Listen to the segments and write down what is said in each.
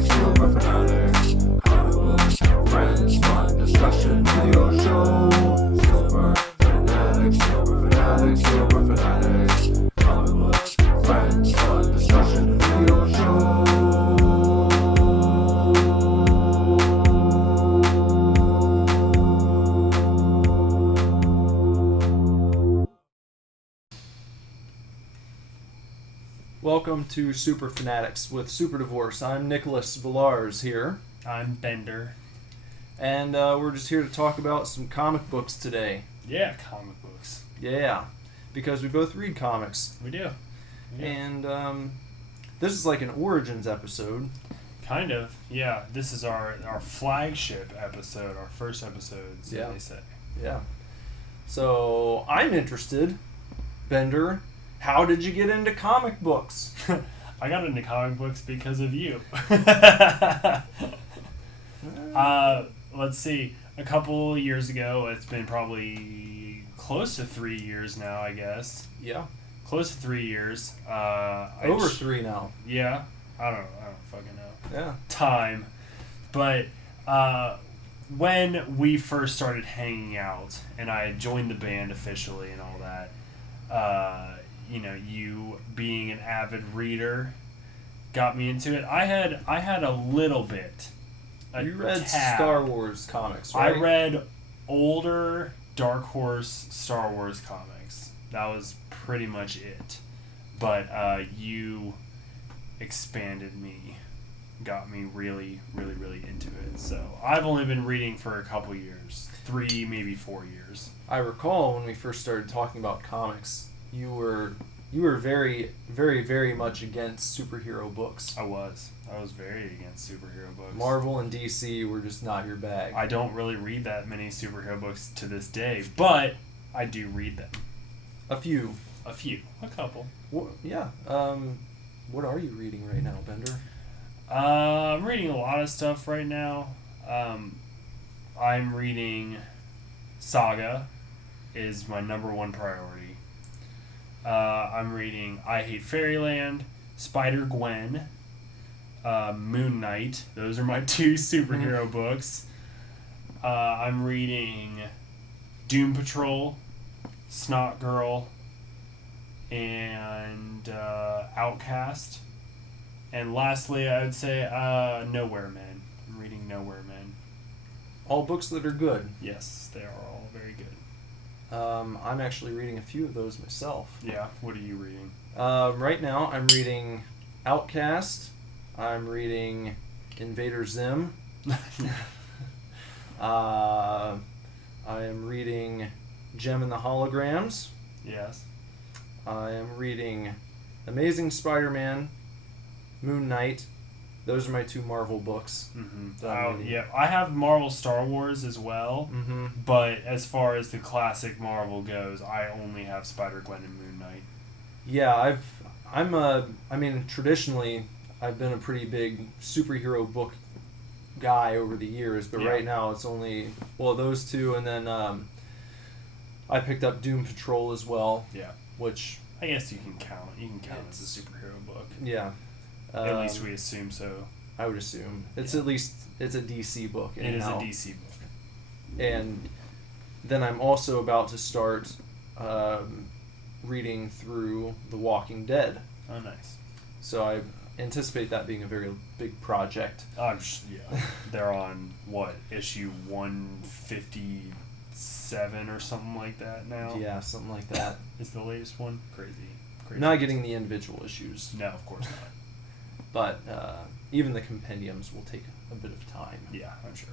Superfanatics, Superfanatics. Comic books, friends, fun discussion, video show. Superfanatics, Superfanatics, Superfanatics. Comic books, friends, fun discussion, video show. Welcome to SUPERFANATICS with SUPERDIVORCE. I'm Nicholas Villars here. I'm Bender. And we're just here to talk about some comic books today. Yeah, comic books. Yeah, because we both read comics. We do. Yeah. And this is like an Origins episode. Kind of, yeah. This is our flagship episode, our first episode, so Yeah. they say. Yeah. So I'm interested, Bender. How did you get into comic books? I got into comic books because of you. Let's see. A couple years ago, it's been probably close to 3 years now, I guess. Yeah. Close to 3 years. Over 3 now. Yeah. I don't fucking know. Yeah. Time. But when we first started hanging out and I had joined the band officially and all that, you being an avid reader got me into it. I had a little bit. You read tab. Star Wars comics, right? I read older Dark Horse Star Wars comics. That was pretty much it. But you expanded me, got me really, really, really into it. So I've only been reading for a couple years, 3, maybe 4 years. I recall when we first started talking about comics, you were very, very, very much against superhero books. I was very against superhero books. Marvel and DC were just not your bag. I don't really read that many superhero books to this day, but I do read them. A few. A couple. Yeah. What are you reading right now, Bender? I'm reading a lot of stuff right now. I'm reading Saga is my number one priority. I'm reading I Hate Fairyland, Spider-Gwen, Moon Knight. Those are my 2 superhero books. I'm reading Doom Patrol, Snot Girl, and Outcast. And lastly, I would say Nowhere Men. I'm reading Nowhere Men. All books that are good. Yes, they are all very good. I'm actually reading a few of those myself. Yeah, what are you reading? Right now, I'm reading Outcast. I'm reading Invader Zim. I am reading Gem and the Holograms. Yes. I am reading Amazing Spider-Man, Moon Knight. Those are my 2 Marvel books. Mm-hmm. Yeah, I have Marvel Star Wars as well, Mm-hmm. but as far as the classic Marvel goes, I only have Spider-Gwen and Moon Knight. Yeah, traditionally, I've been a pretty big superhero book guy over the years, but right now it's only, those 2, and then I picked up Doom Patrol as well. Yeah. Which I guess you can count. You can count as a superhero book. Yeah. At least we assume so. I would assume. It's at least, it's a DC book. It is a DC book. And then I'm also about to start reading through The Walking Dead. Oh, nice. So I anticipate that being a very big project. They're on, issue 157 or something like that now? Yeah, something like that. Is the latest one? Crazy. Not getting the individual issues. No, of course not. But even the compendiums will take a bit of time. Yeah, I'm sure.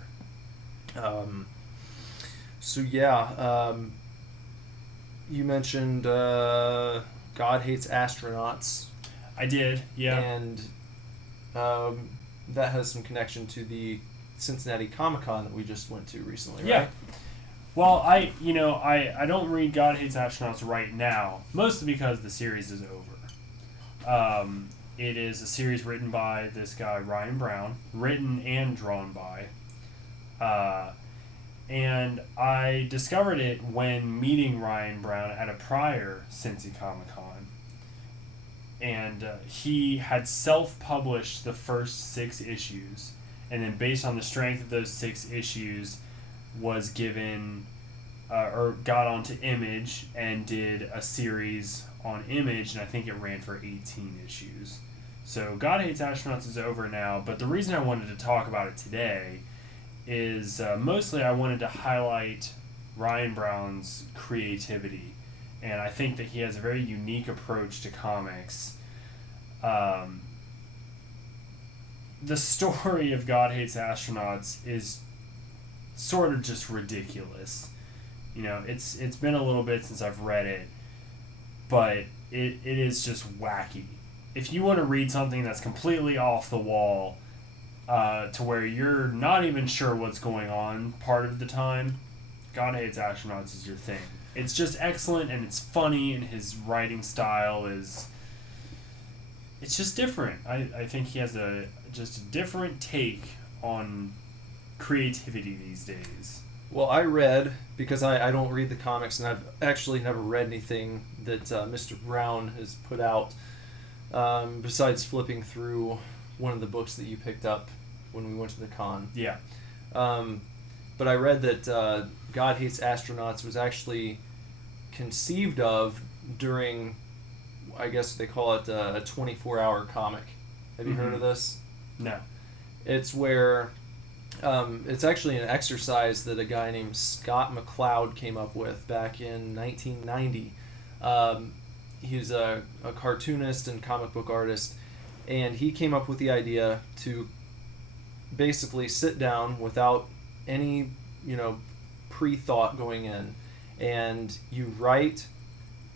You mentioned God Hates Astronauts. I did, yeah. And that has some connection to the Cincinnati Comic-Con that we just went to recently, right? Yeah. Well, I don't read God Hates Astronauts right now, mostly because the series is over. It is a series written by this guy, Ryan Brown, written and drawn by. And I discovered it when meeting Ryan Brown at a prior Cincy Comic-Con. and he had self-published the first 6 issues, and then based on the strength of those 6 issues, was given or got onto Image and did a series on Image, and I think it ran for 18 issues. So God Hates Astronauts is over now, but the reason I wanted to talk about it today is mostly I wanted to highlight Ryan Brown's creativity, and I think that he has a very unique approach to comics. The story of God Hates Astronauts is sort of just ridiculous. You know, it's been a little bit since I've read it, but it is just wacky. If you want to read something that's completely off the wall, to where you're not even sure what's going on part of the time, God Hates Astronauts is your thing. It's just excellent, and it's funny, and his writing style is... It's just different. I think he has just a different take on creativity these days. Well, I read, because I don't read the comics, and I've actually never read anything that Mr. Brown has put out, besides flipping through one of the books that you picked up when we went to the con. Yeah. But I read that God Hates Astronauts was actually conceived of during, I guess they call it a 24-hour comic. Have you heard of this? No. It's where it's actually an exercise that a guy named Scott McCloud came up with back in 1990. He's a cartoonist and comic book artist, and he came up with the idea to basically sit down without any, pre-thought going in, and you write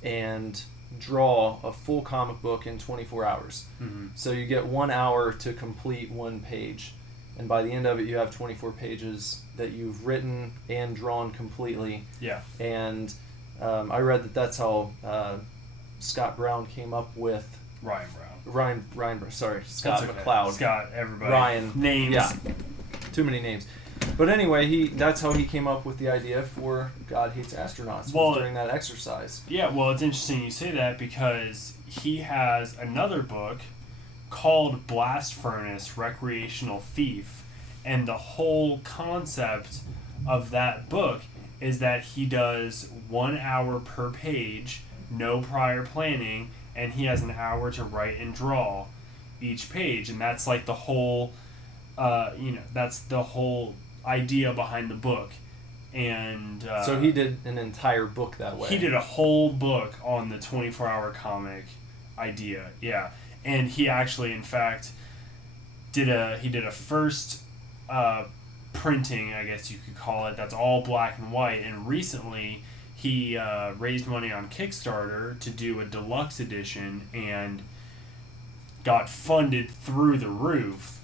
and draw a full comic book in 24 hours. Mm-hmm. So you get 1 hour to complete one page, and by the end of it you have 24 pages that you've written and drawn completely. Yeah. And I read that that's how Scott Brown came up with Ryan Brown. Ryan, sorry, Scott That's okay. McCloud. Scott, everybody. Ryan. Names. Yeah. Too many names. But anyway, that's how he came up with the idea for God Hates Astronauts, was during that exercise. Yeah, well, it's interesting you say that because he has another book called Blast Furnace Recreational Thief, and the whole concept of that book is that he does 1 hour per page, no prior planning, and he has an hour to write and draw each page, and that's like the whole, that's the whole idea behind the book. And so he did an entire book that way. He did a whole book on the 24-hour comic idea, yeah. And he actually, in fact, did a first printing, I guess you could call it, that's all black and white, and recently he raised money on Kickstarter to do a deluxe edition and got funded through the roof,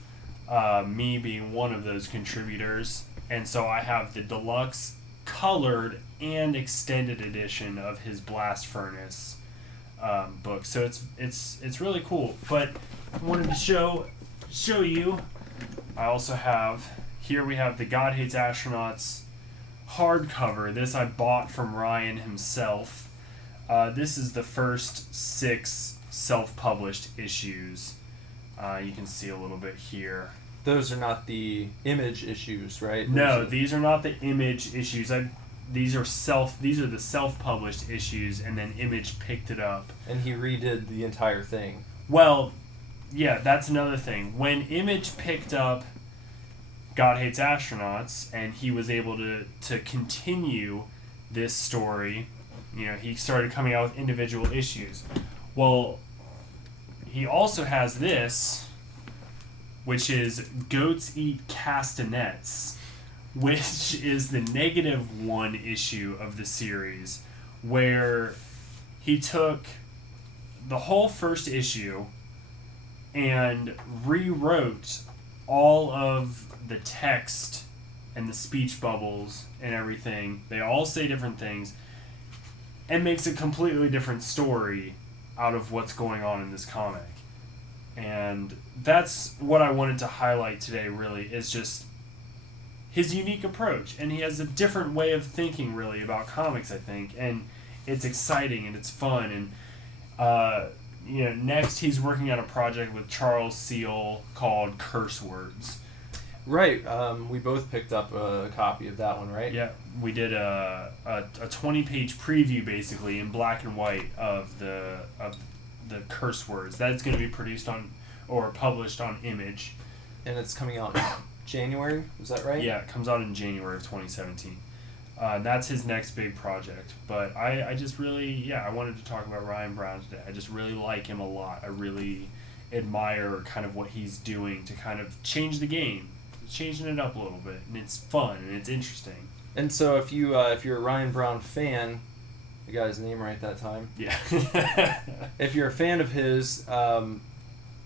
me being one of those contributors. And so I have the deluxe colored and extended edition of his Blast Furnace book. So it's really cool. But I wanted to show you, I also have, here we have the God Hates Astronauts hardcover. This I bought from Ryan himself. This is the first 6 self-published issues. You can see a little bit here. Those are not the Image issues, right? No, these are not the Image issues. These are the self-published issues, and then Image picked it up. And he redid the entire thing. Well, yeah, that's another thing. When Image picked up God Hates Astronauts, and he was able to continue this story, he started coming out with individual issues. Well, he also has this, which is Goats Eat Castanets, which is the -1 issue of the series, where he took the whole first issue and rewrote all of the text and the speech bubbles and everything. They all say different things, and makes a completely different story out of what's going on in this comic. And that's what I wanted to highlight today, really, is just his unique approach. And he has a different way of thinking, really, about comics, I think. And it's exciting and it's fun. And, next he's working on a project with Charles Seal called Curse Words. Right. We both picked up a copy of that one, right? Yeah, we did a 20-page preview basically in black and white of the Curse Words. That's going to be produced on or published on Image. And it's coming out in January, is that right? Yeah, it comes out in January of 2017. That's his next big project. But I just really, I wanted to talk about Ryan Brown today. I just really like him a lot. I really admire kind of what he's doing to kind of change the game, changing it up a little bit, and it's fun and it's interesting. And so if you're a Ryan Brown fan, I got his name right that time. Yeah. If you're a fan of his,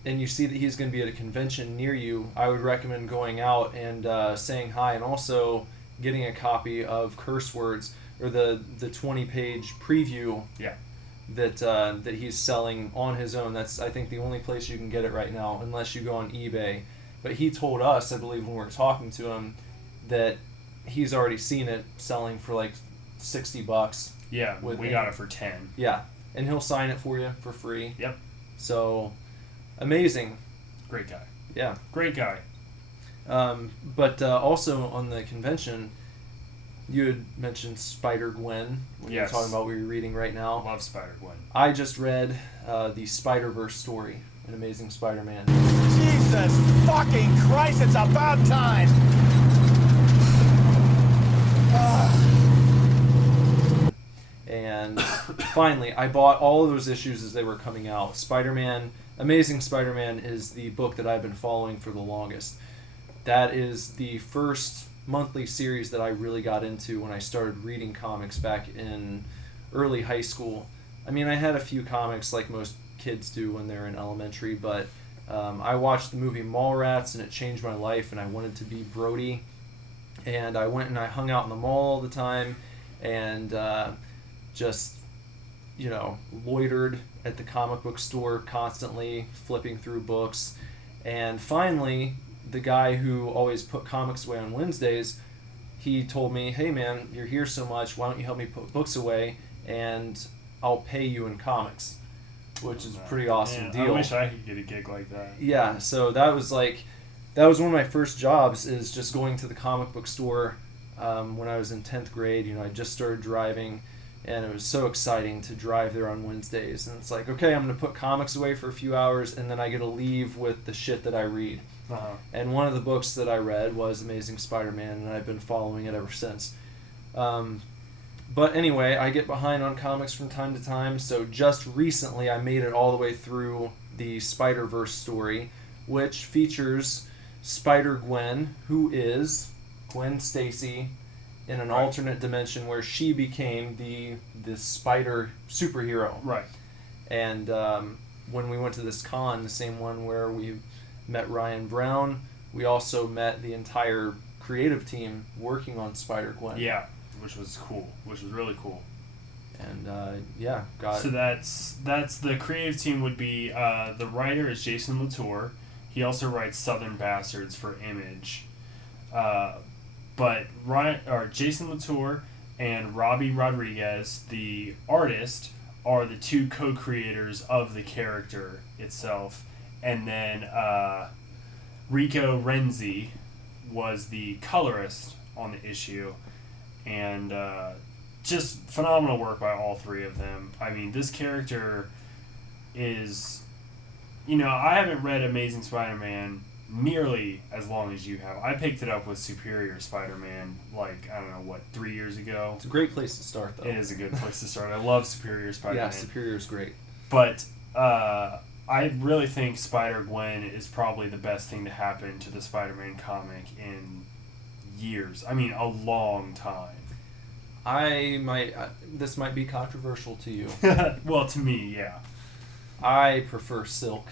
and you see that he's going to be at a convention near you, I would recommend going out and saying hi, and also getting a copy of Curse Words, or the 20-page preview. Yeah. That he's selling on his own. That's, I think, the only place you can get it right now, unless you go on eBay. But he told us, I believe, when we were talking to him, that he's already seen it selling for like $60. Yeah, we got it for 10. Yeah, and he'll sign it for you for free. Yep. So, amazing. Great guy. Yeah. Great guy. But also on the convention, you had mentioned Spider-Gwen when you were talking about what you're reading right now. Love Spider-Gwen. I just read the Spider-Verse story, An Amazing Spider-Man. Jesus fucking Christ, it's about time! And finally, I bought all of those issues as they were coming out. Spider-Man, Amazing Spider-Man is the book that I've been following for the longest. That is the first monthly series that I really got into when I started reading comics back in early high school. I mean, I had a few comics like most kids do when they're in elementary, but I watched the movie Mallrats and it changed my life, and I wanted to be Brody. And I went and I hung out in the mall all the time and just, loitered at the comic book store constantly, flipping through books. And finally, the guy who always put comics away on Wednesdays, he told me, hey man, you're here so much, why don't you help me put books away and I'll pay you in comics, which is a pretty awesome deal. I wish I could get a gig like that. Yeah, so that was one of my first jobs, is just going to the comic book store when I was in 10th grade. I just started driving, and it was so exciting to drive there on Wednesdays. And it's like, okay, I'm going to put comics away for a few hours, and then I get to leave with the shit that I read. Uh-huh. And one of the books that I read was Amazing Spider-Man, and I've been following it ever since. But anyway, I get behind on comics from time to time, so just recently I made it all the way through the Spider-Verse story, which features Spider-Gwen, who is Gwen Stacy in an alternate dimension where she became the spider superhero. Right. And when we went to this con, the same one where we met Ryan Brown, we also met the entire creative team working on Spider-Gwen. Yeah, which was cool. Which was really cool. And got so that's the creative team would be the writer is Jason Latour. He also writes Southern Bastards for Image. But Jason Latour and Robbie Rodriguez, the artist, are the two co-creators of the character itself. And then Rico Renzi was the colorist on the issue. And just phenomenal work by all three of them. I mean, this character is... I haven't read Amazing Spider-Man nearly as long as you have. I picked it up with Superior Spider-Man, 3 years ago. It's a great place to start, though. It is a good place to start. I love Superior Spider-Man. Yeah, Superior's great. But I really think Spider-Gwen is probably the best thing to happen to the Spider-Man comic in years. I mean, a long time. This might be controversial to you. Well, to me, yeah. I prefer Silk.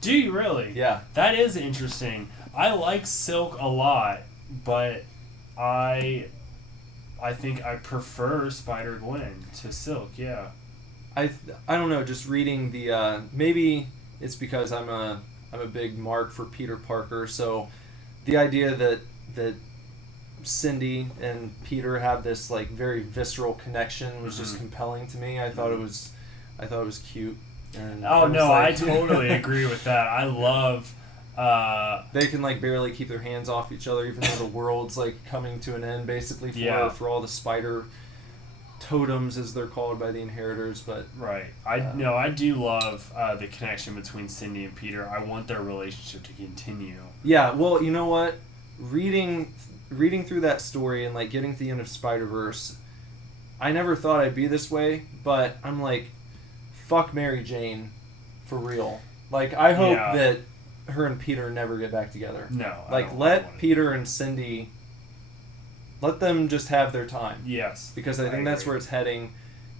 Do you really? Yeah. That is interesting. I like Silk a lot, but I think I prefer Spider-Gwen to Silk, yeah. I don't know, just reading the maybe it's because I'm a big mark for Peter Parker, so the idea that Cindy and Peter have this very visceral connection was just compelling to me. I thought it was cute. And Oh it was no, I like- totally agree with that. I love. They can like barely keep their hands off each other, even though the world's like coming to an end, basically for all the spider totems, as they're called by the inheritors. But Right. I do love the connection between Cindy and Peter. I want their relationship to continue. yeah, well, you know what? Reading through that story and like getting to the end of Spider-Verse, I never thought I'd be this way, but I'm like, fuck Mary Jane, for real. Like, I hope Yeah. that her and Peter never get back together. No. I Like, don't let want Peter and Cindy, let them just have their time. Yes. Because I think that's agree. where it's heading.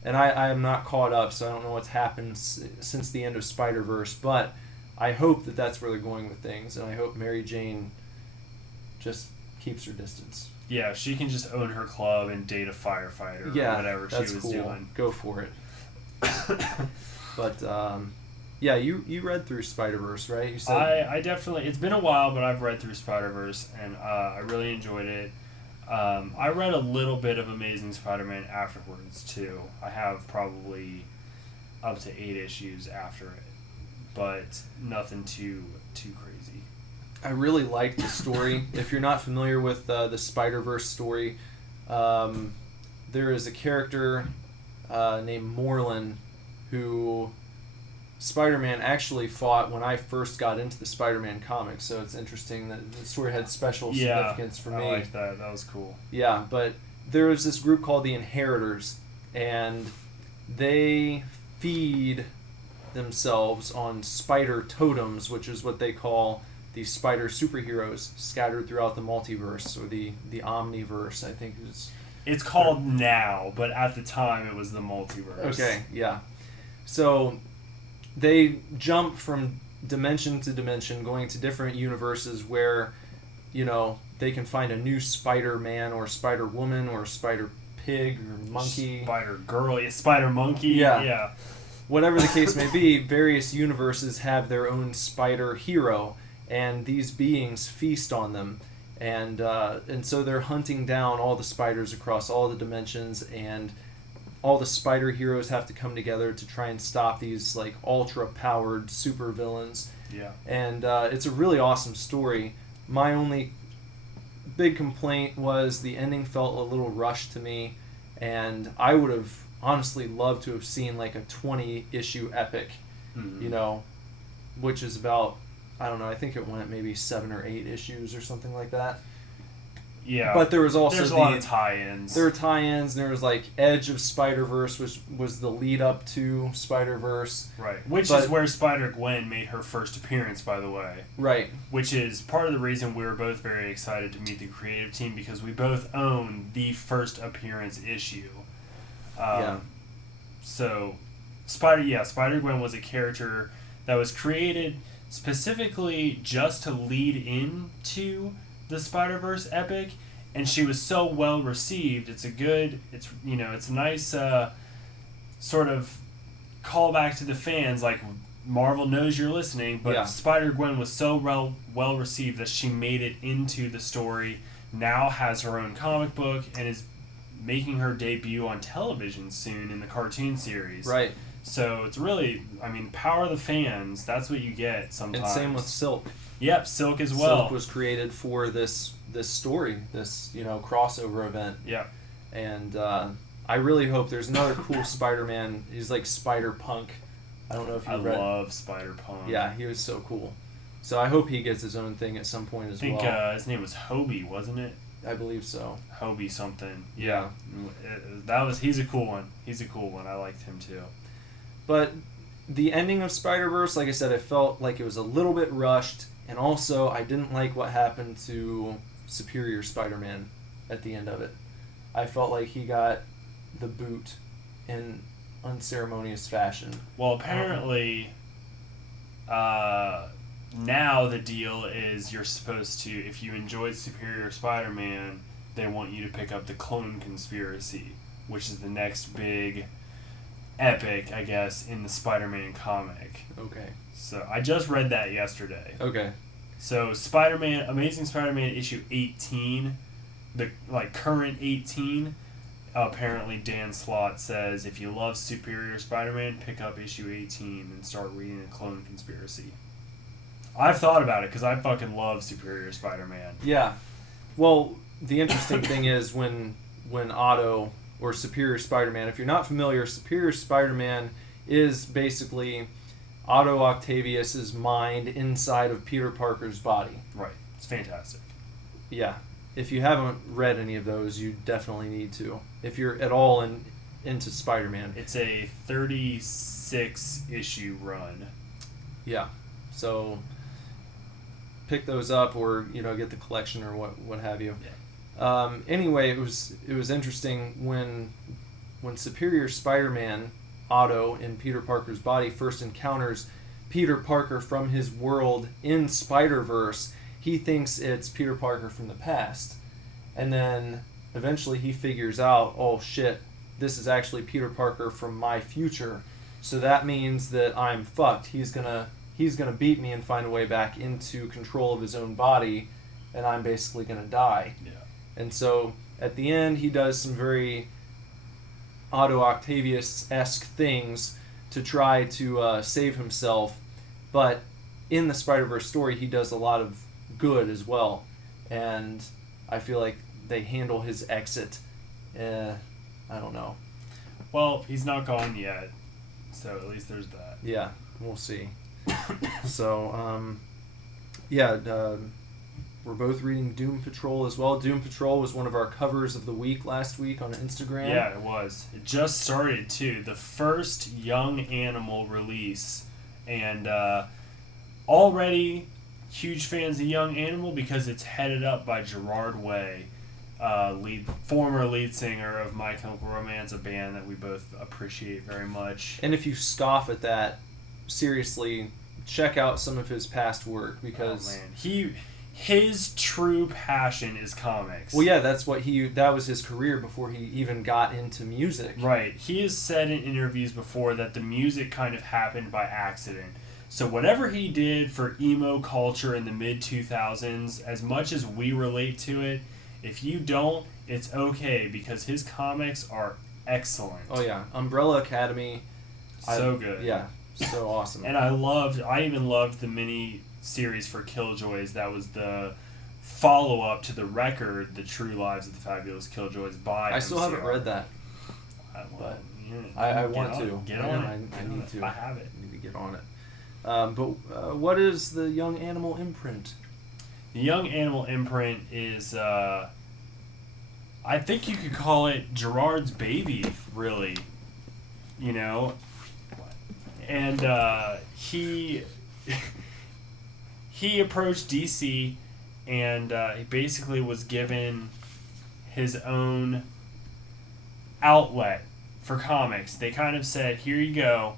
And I am not caught up, so I don't know what's happened since the end of Spider-Verse, but I hope that that's where they're going with things, and I hope Mary Jane just keeps her distance. Yeah, she can just own her club and date a firefighter or whatever that's she was cool. doing. Go for it. But yeah, you read through Spider-Verse, right? You said I definitely, it's been a while, but I've read through Spider-Verse, and I really enjoyed it. I read a little bit of Amazing Spider-Man afterwards, too. I have probably up to 8 issues after it, but nothing too crazy. I really liked the story. If you're not familiar with the Spider-Verse story, there is a character named Moreland who Spider-Man actually fought when I first got into the Spider-Man comics, so it's interesting that the story had special significance for me. I like that. That was cool. Yeah, but there was this group called the Inheritors, and they feed themselves on spider totems, which is what they call these spider superheroes scattered throughout the multiverse, or the omniverse, I think is. It's called now, but at the time it was the multiverse. Okay, yeah. So they jump from dimension to dimension, going to different universes where, you know, they can find a new Spider-Man or Spider-Woman or Spider-Pig or Monkey. Spider-Girl, Spider-Monkey. Yeah. Whatever the case may be, various universes have their own spider hero, and these beings feast on them. And so they're hunting down all the spiders across all the dimensions, and all the spider heroes have to come together to try and stop these like ultra-powered super villains. Yeah. And it's a really awesome story. My only big complaint was the ending felt a little rushed to me, and I would have honestly loved to have seen like a 20-issue epic, you know, which is about, I don't know, I think it went maybe 7 or 8 issues or something like that. Yeah. But there was also there's a lot of tie-ins. There were tie-ins, and there was like Edge of Spider-Verse, which was the lead up to Spider-Verse. Right. Which is where Spider-Gwen made her first appearance, by the way. Right. Which is part of the reason we were both very excited to meet the creative team, because we both own the first appearance issue. Yeah. So, Spider-Gwen was a character that was created specifically just to lead into the Spider-Verse epic, and she was so well received. It's a nice sort of callback to the fans, like Marvel knows you're listening, but Yeah. Spider-Gwen was so well received that she made it into the story, now has her own comic book, and is making her debut on television soon in the cartoon series. Right. So it's really, power of the fans, that's what you get sometimes. And same with Silk. Yep, Silk as well. Silk was created for this story, this crossover event. Yeah. And I really hope there's another cool Spider-Man. He's like Spider-Punk. I don't know if you've read. I love Spider-Punk. Yeah, he was so cool. So I hope he gets his own thing at some point as well. I think his name was Hobie, wasn't it? I believe so. Hobie something. Yeah. He's a cool one. I liked him too. But the ending of Spider-Verse, like I said, I felt like it was a little bit rushed, and also I didn't like what happened to Superior Spider-Man at the end of it. I felt like he got the boot in unceremonious fashion. Well, apparently, now the deal is you're supposed to, if you enjoyed Superior Spider-Man, they want you to pick up the Clone Conspiracy, which is the next big epic, I guess, in the Spider-Man comic. Okay. So I just read that yesterday. Okay. So Amazing Spider-Man issue 18, the current 18, apparently Dan Slott says, if you love Superior Spider-Man, pick up issue 18 and start reading the Clone Conspiracy. I've thought about it because I fucking love Superior Spider-Man. Yeah. Well, the interesting thing is when Otto, or Superior Spider-Man, if you're not familiar, Superior Spider-Man is basically Otto Octavius's mind inside of Peter Parker's body. Right. It's fantastic. Yeah. If you haven't read any of those, you definitely need to. If you're at all into Spider-Man. It's a 36 issue run. Yeah. So pick those up, or get the collection or what have you. Yeah. Anyway, it was interesting when Superior Spider-Man, Otto, in Peter Parker's body, first encounters Peter Parker from his world in Spider-Verse. He thinks it's Peter Parker from the past, and then eventually he figures out, oh shit, this is actually Peter Parker from my future. So that means that I'm fucked. He's gonna beat me and find a way back into control of his own body, and I'm basically gonna die. Yeah. And so at the end, he does some very Otto Octavius-esque things to try to save himself, but in the Spider-Verse story, he does a lot of good as well, and I feel like they handle his exit. I don't know. Well, he's not gone yet, so at least there's that. Yeah, we'll see. So, we're both reading Doom Patrol as well. Doom Patrol was one of our covers of the week last week on Instagram. Yeah, it was. It just started, too. The first Young Animal release. And already huge fans of Young Animal because it's headed up by Gerard Way, former lead singer of My Chemical Romance, a band that we both appreciate very much. And if you scoff at that, seriously, check out some of his past work, because... Oh, man. His true passion is comics. Well, yeah, that was his career before he even got into music. Right. He has said in interviews before that the music kind of happened by accident. So whatever he did for emo culture in the mid-2000s, as much as we relate to it, if you don't, it's okay, because his comics are excellent. Oh, yeah. Umbrella Academy. So good. Yeah. So awesome. And I even loved the mini series for Killjoys. That was the follow-up to the record, The True Lives of the Fabulous Killjoys by I still haven't read that. I want to. Get on it. I need to. I have it. I need to get on it. But what is the Young Animal imprint? The Young Animal imprint is, I think you could call it Gerard's baby, really. And he approached DC, and he basically was given his own outlet for comics. They kind of said, here you go.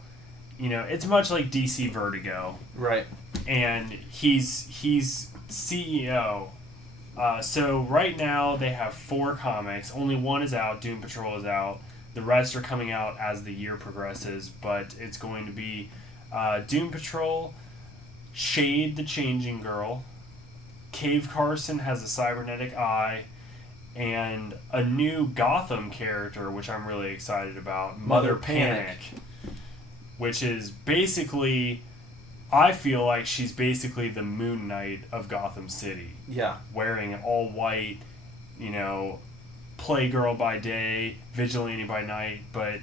It's much like DC Vertigo. Right. And he's CEO. So right now they have 4 comics. Only one is out. Doom Patrol is out. The rest are coming out as the year progresses, but it's going to be Doom Patrol, Shade the Changing Girl, Cave Carson has a cybernetic eye, and a new Gotham character, which I'm really excited about, Mother Panic, which is basically, I feel like she's basically the Moon Knight of Gotham City. Yeah. Wearing all white, Playgirl by day, Vigilante by night, but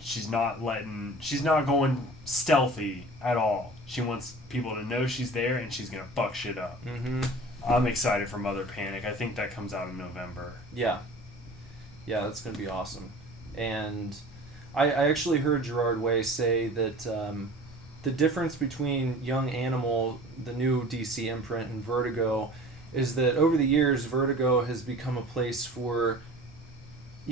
she's not going stealthy at all. She wants people to know she's there, and she's gonna fuck shit up. Mm-hmm. I'm excited for Mother Panic. I think that comes out in November. Yeah, that's gonna be awesome. And I actually heard Gerard Way say that the difference between Young Animal, the new DC imprint, and Vertigo is that over the years, Vertigo has become a place for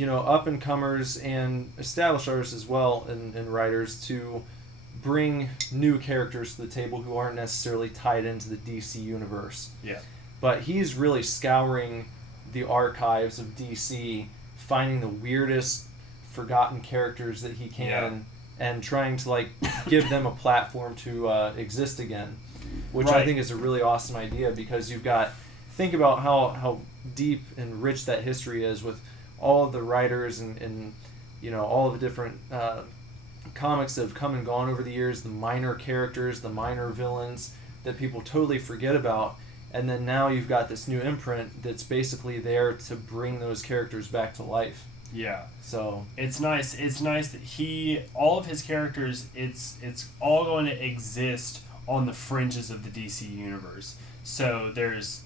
up-and-comers and established artists as well, and writers, to bring new characters to the table who aren't necessarily tied into the DC universe. Yeah. But he's really scouring the archives of DC, finding the weirdest, forgotten characters that he can, and trying to give them a platform to exist again, which Right. I think is a really awesome idea, because think about how deep and rich that history is with all of the writers and all of the different comics that have come and gone over the years, the minor characters, the minor villains that people totally forget about. And then now you've got this new imprint that's basically there to bring those characters back to life. Yeah. So it's nice. It's nice that all of his characters, it's all going to exist on the fringes of the DC universe. So there's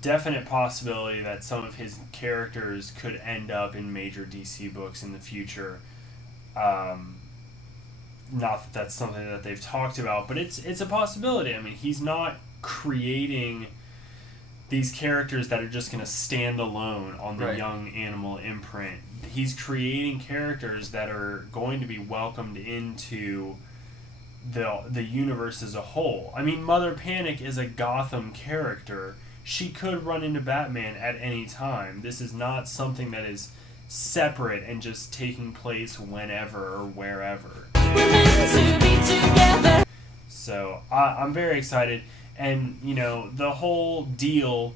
definite possibility that some of his characters could end up in major DC books in the future. Not that that's something that they've talked about, but it's a possibility. I mean, he's not creating these characters that are just going to stand alone on the Young Animal imprint. He's creating characters that are going to be welcomed into the universe as a whole. I mean, Mother Panic is a Gotham character. She could run into Batman at any time. This is not something that is separate and just taking place whenever or wherever. We're meant to be together. So I'm very excited. And, the whole deal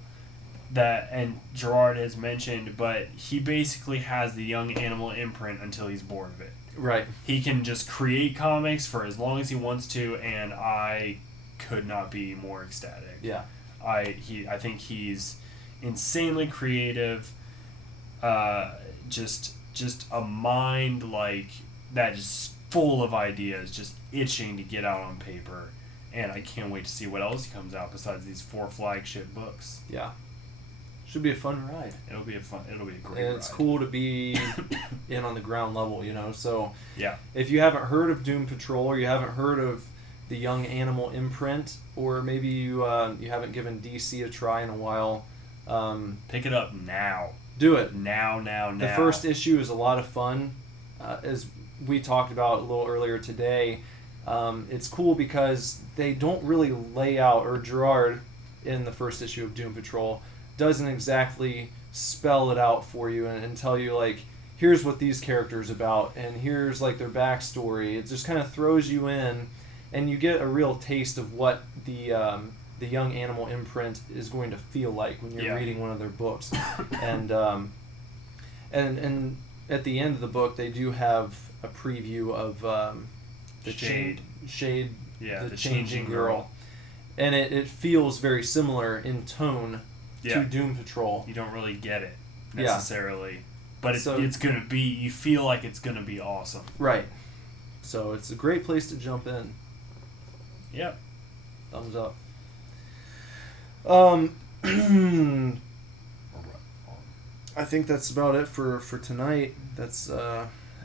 and Gerard has mentioned, but he basically has the Young Animal imprint until he's bored of it. Right. He can just create comics for as long as he wants to, and I could not be more ecstatic. Yeah. I think he's insanely creative. Just a mind like that, just full of ideas, just itching to get out on paper. And I can't wait to see what else comes out besides these 4 flagship books. Yeah. Should be a fun ride. It'll be a great And ride. it's cool to be in on the ground level, So yeah. If you haven't heard of Doom Patrol, or you haven't heard of the Young Animal imprint, or maybe you haven't given DC a try in a while, Pick it up now. do it. Now. The first issue is a lot of fun. As we talked about a little earlier today, it's cool because they don't really lay out, or Gerard in the first issue of Doom Patrol doesn't exactly spell it out for you and tell you, like, here's what these characters about, and here's, like, their backstory. It just kind of throws you in, and you get a real taste of what the Young Animal imprint is going to feel like when you're reading one of their books. And at the end of the book, they do have a preview of the Shade. The Changing Girl. And it feels very similar in tone to Doom Patrol. You don't really get it necessarily. But So- it's going to be, you feel like it's going to be awesome. Right. So it's a great place to jump in. Yep. Thumbs up. I think that's about it for tonight. That's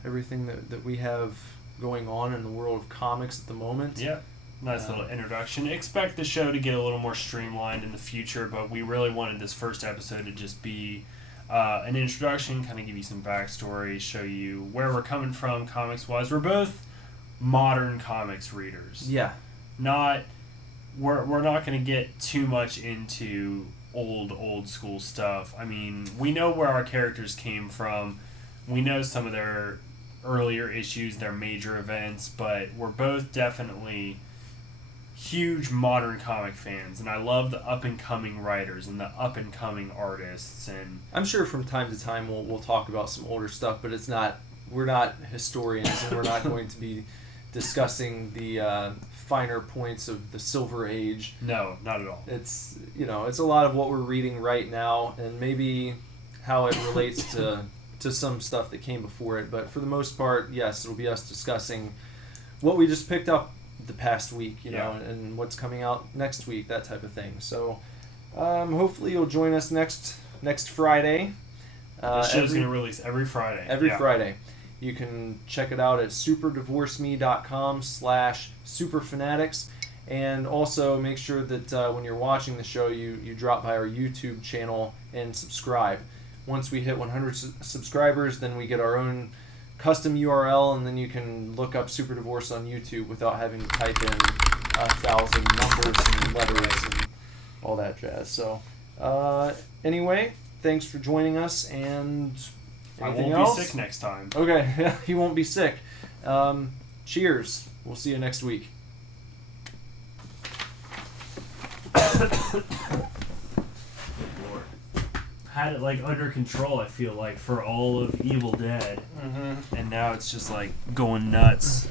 everything that we have going on in the world of comics at the moment. Yep. Nice little introduction. Expect the show to get a little more streamlined in the future, but we really wanted this first episode to just be an introduction, kind of give you some backstory, show you where we're coming from comics-wise. We're both modern comics readers. Yeah. We're not going to get too much into old school stuff. I mean, we know where our characters came from. We know some of their earlier issues, their major events, but we're both definitely huge modern comic fans, and I love the up-and-coming writers and the up-and-coming artists. And I'm sure from time to time we'll talk about some older stuff, but we're not historians, and we're not going to be discussing the finer points of the Silver Age. no, not at all. It's it's a lot of what we're reading right now, and maybe how it relates to some stuff that came before it. But for the most part, yes, it'll be us discussing what we just picked up the past week, and what's coming out next week, that type of thing. So hopefully you'll join us next Friday. The show's going to release every Friday. Every Friday. You can check it out at superdivorceme.com/superfanatics. And also make sure that when you're watching the show, you drop by our YouTube channel and subscribe. Once we hit 100 subscribers, then we get our own custom URL, and then you can look up Super Divorce on YouTube without having to type in 1,000 numbers and letters and all that jazz. So anyway, thanks for joining us, and I anything won't else? be sick next time. Okay, he won't be sick. Cheers. We'll see you next week. Lord. had it like under control, I feel like, for all of Evil Dead. Mm-hmm. And now it's just like going nuts.